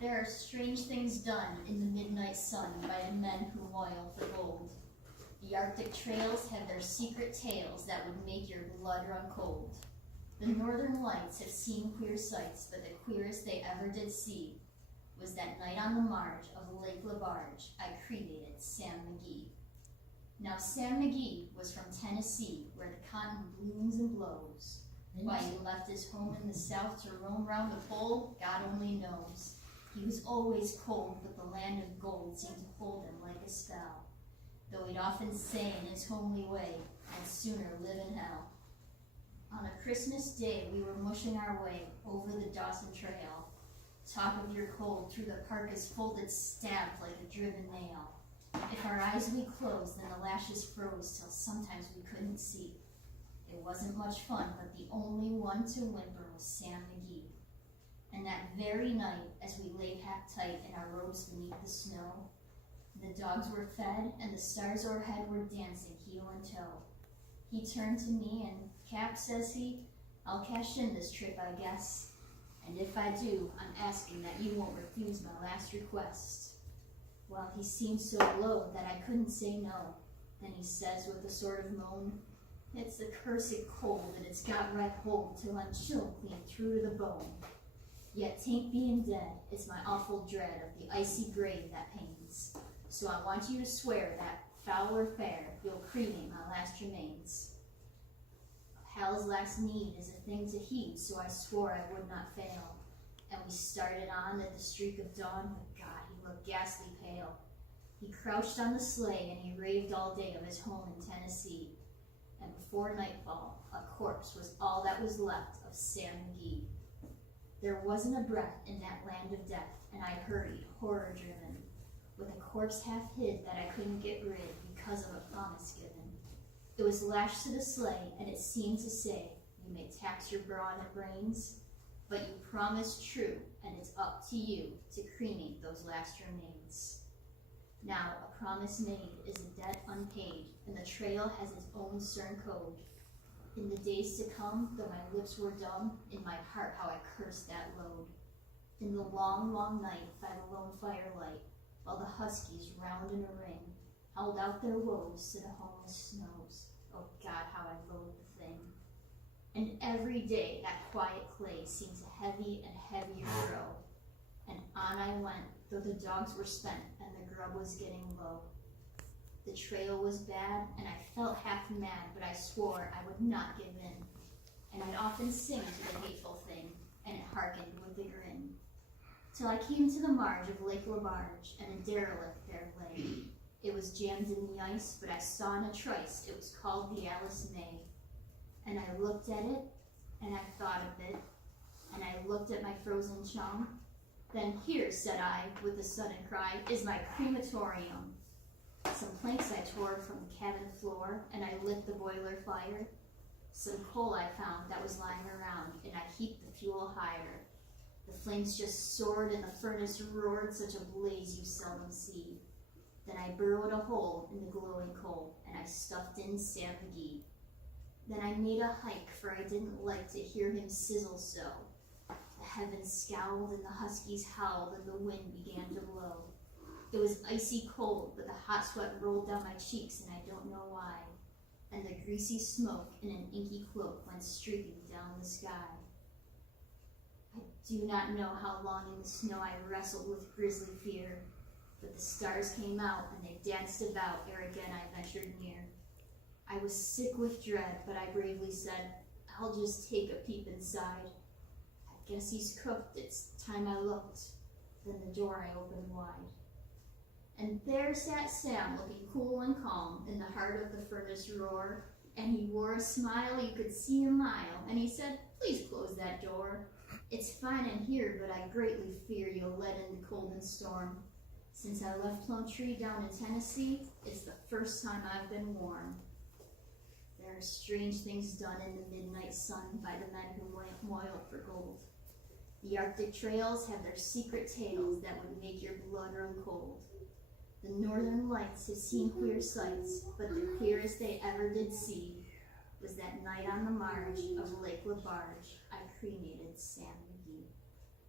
There are strange things done in the midnight sun by the men who moil for gold. The Arctic trails have their secret tales that would make your blood run cold. The northern lights have seen queer sights, but the queerest they ever did see was that night on the marge of Lake LaBarge I cremated Sam McGee. Now Sam McGee was from Tennessee, where the cotton blooms and blows. Why he left his home in the south to roam round the pole, God only knows. He was always cold, but the land of gold seemed to hold him like a spell. Though he'd often say in his homely way, I'd sooner live in hell. On a Christmas day, we were mushing our way over the Dawson Trail. Talk of your cold through the parka's folded stabbed like a driven nail. If our eyes we closed, then the lashes froze till sometimes we couldn't see. It wasn't much fun, but the only one to whimper was Sam McGee. And that very night, as we lay packed tight in our robes beneath the snow, the dogs were fed and the stars o'erhead were dancing heel and toe. He turned to me and, Cap, says he, I'll cash in this trip, I guess. And if I do, I'm asking that you won't refuse my last request. Well, he seemed so low that I couldn't say no. Then he says with a sort of moan, it's the cursed cold and it's got right hold till I'm chilled clean through to the bone. Yet tain't being dead, it's my awful dread of the icy grave that pains. So I want you to swear that, foul or fair, you'll cremate my last remains. Hell's last need is a thing to heed, so I swore I would not fail. And we started on at the streak of dawn, but God, he looked ghastly pale. He crouched on the sleigh and he raved all day of his home in Tennessee. And before nightfall, a corpse was all that was left of Sam McGee. There wasn't a breath in that land of death, and I hurried, horror-driven, with a corpse half hid that I couldn't get rid because of a promise given. It was lashed to the sleigh, and it seemed to say, you may tax your brawn and brains, but you promised true, and it's up to you to cremate those last remains. Now, a promise made is a debt unpaid, and the trail has its own stern code. In the days to come, though my lips were dumb, in my heart how I cursed that load. In the long, long night, by the lone firelight, while the huskies, round in a ring, held out their woes to the homeless snows. Oh God, how I loathed the thing. And every day that quiet clay seemed to heavy and heavier grow. And on I went, though the dogs were spent and the grub was getting low. The trail was bad, and I felt half mad, but I swore I would not give in. And I'd often sing to the hateful thing, and it hearkened with a grin. Till I came to the marge of Lake LaBarge, and a derelict there lay. It was jammed in the ice, but I saw in a trice it was called the Alice May. And I looked at it, and I thought of it, and I looked at my frozen chum. Then here, said I, with a sudden cry, is my crematorium. Some planks I tore from the cabin floor, and I lit the boiler fire. Some coal I found that was lying around, and I heaped the fuel higher. The flames just soared, and the furnace roared, such a blaze you seldom see. Then I burrowed a hole in the glowing coal, and I stuffed in Sam McGee. Then I made a hike, for I didn't like to hear him sizzle so. The heavens scowled, and the huskies howled, and the wind began to blow. It was icy cold, but the hot sweat rolled down my cheeks, and I don't know why. And the greasy smoke in an inky cloak went streaking down the sky. I do not know how long in the snow I wrestled with grisly fear, but the stars came out, and they danced about ere again I ventured near. I was sick with dread, but I bravely said, I'll just take a peep inside. I guess he's cooked, it's time I looked. Then the door I opened wide. And there sat Sam, looking cool and calm in the heart of the furnace roar, and he wore a smile you could see a mile, and he said, please close that door. It's fine in here, but I greatly fear you'll let in the cold and storm. Since I left Plumtree down in Tennessee, it's the first time I've been warm. There are strange things done in the midnight sun by the men who moil for gold. The Arctic trails have their secret tales that would make your blood run cold. The northern lights have seen queer sights, but the queerest they ever did see was that night on the marge of Lake LaBarge I cremated Sam.